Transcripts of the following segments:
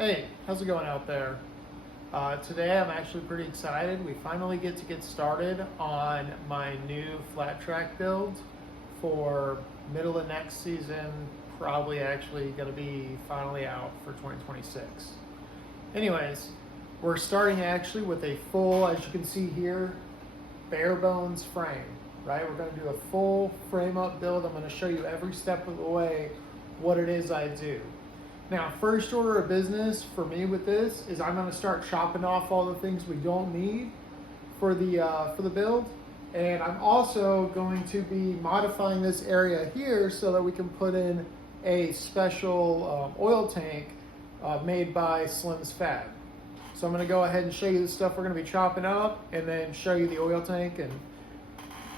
Hey, how's it going out there? Today I'm actually pretty excited. We finally get started on my new flat track build for middle of next season, probably actually going to be finally out for 2026. Anyways, we're starting actually with a full, as you can see here, bare bones frame, right? We're going to do a full frame up build. I'm going to show you every step of the way what it is I do. Now, first order of business for me with this is I'm going to start chopping off all the things we don't need for the build, and I'm also going to be modifying this area here so that we can put in a special oil tank made by slimsfab. So I'm going to go ahead and show you the stuff we're going to be chopping up, and then show you the oil tank, and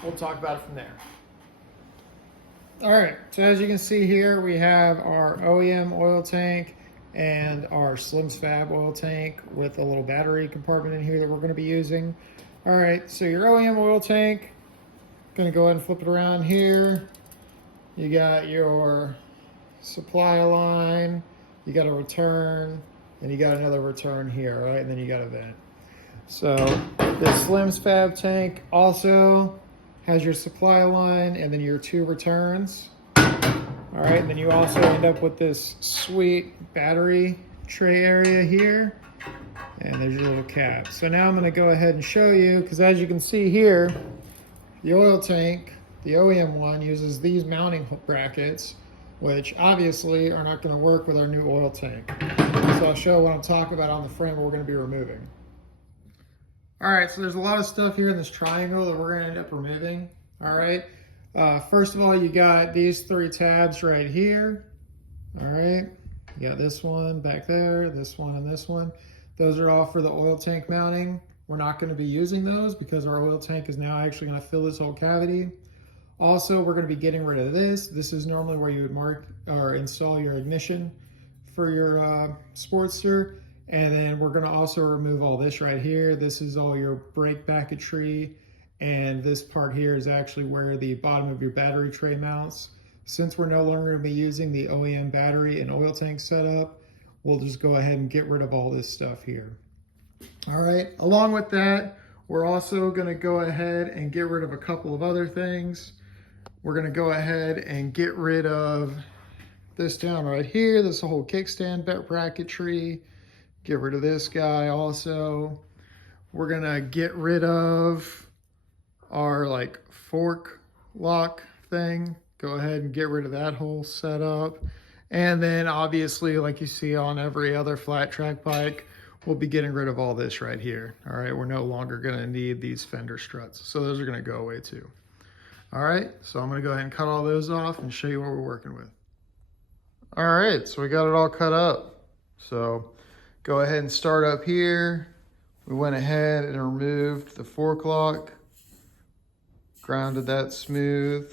we'll talk about it from there. All right, so as you can see here, we have our OEM oil tank and our slimsfab oil tank with a little battery compartment in here that we're going to be using. All right, so your OEM oil tank, going to go ahead and flip it around here. You got your supply line, you got a return, and you got another return here, right? And then you got a vent. So this slimsfab tank also has your supply line and then your two returns. All right, and then you also end up with this sweet battery tray area here. And there's your little cap. So now I'm gonna go ahead and show you, because as you can see here, the oil tank, the OEM one, uses these mounting brackets, which obviously are not gonna work with our new oil tank. So I'll show what I'm talking about on the frame we're gonna be removing. All right, so there's a lot of stuff here in this triangle that we're gonna end up removing. All right, first of all, you got these three tabs right here. All right, you got this one back there, this one, and this one. Those are all for the oil tank mounting. We're not gonna be using those because our oil tank is now actually gonna fill this whole cavity. Also, we're gonna be getting rid of this. This is normally where you would mark or install your ignition for your Sportster. And then we're gonna also remove all this right here. This is all your brake backetry. And this part here is actually where the bottom of your battery tray mounts. Since we're no longer gonna be using the OEM battery and oil tank setup, we'll just go ahead and get rid of all this stuff here. All right, along with that, we're also gonna go ahead and get rid of a couple of other things. We're gonna go ahead and get rid of this down right here. This whole kickstand bracketry. Get rid of this guy also. We're gonna get rid of our like fork lock thing. Go ahead and get rid of that whole setup. And then obviously, like you see on every other flat track bike, we'll be getting rid of all this right here. All right, we're no longer gonna need these fender struts. So those are gonna go away too. All right, so I'm gonna go ahead and cut all those off and show you what we're working with. All right, so we got it all cut up. So go ahead and start up here. We went ahead and removed the fork lock, grounded that smooth.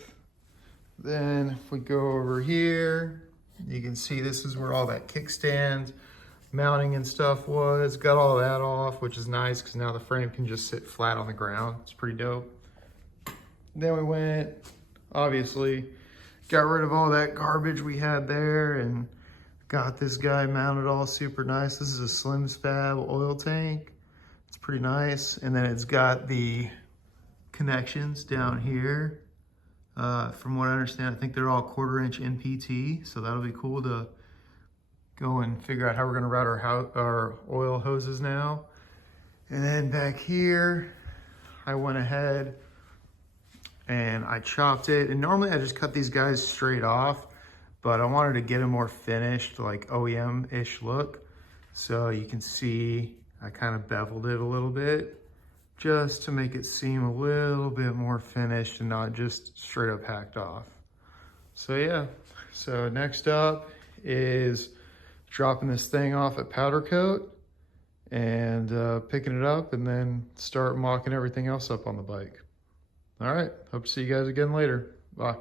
Then if we go over here, you can see this is where all that kickstand mounting and stuff was. Got all that off, which is nice because now the frame can just sit flat on the ground. It's pretty dope. Then we went, obviously, got rid of all that garbage we had there and got this guy mounted all super nice. This is a slimsfab oil tank. It's pretty nice. And then it's got the connections down here. From what I understand, I think they're all 1/4 inch NPT. So that'll be cool to go and figure out how we're gonna route our oil hoses now. And then back here, I went ahead and I chopped it. And normally I just cut these guys straight off, but I wanted to get a more finished, like OEM-ish look. So you can see I kind of beveled it a little bit just to make it seem a little bit more finished and not just straight up hacked off. So yeah, so next up is dropping this thing off at powder coat and picking it up and then start mocking everything else up on the bike. All right, hope to see you guys again later. Bye.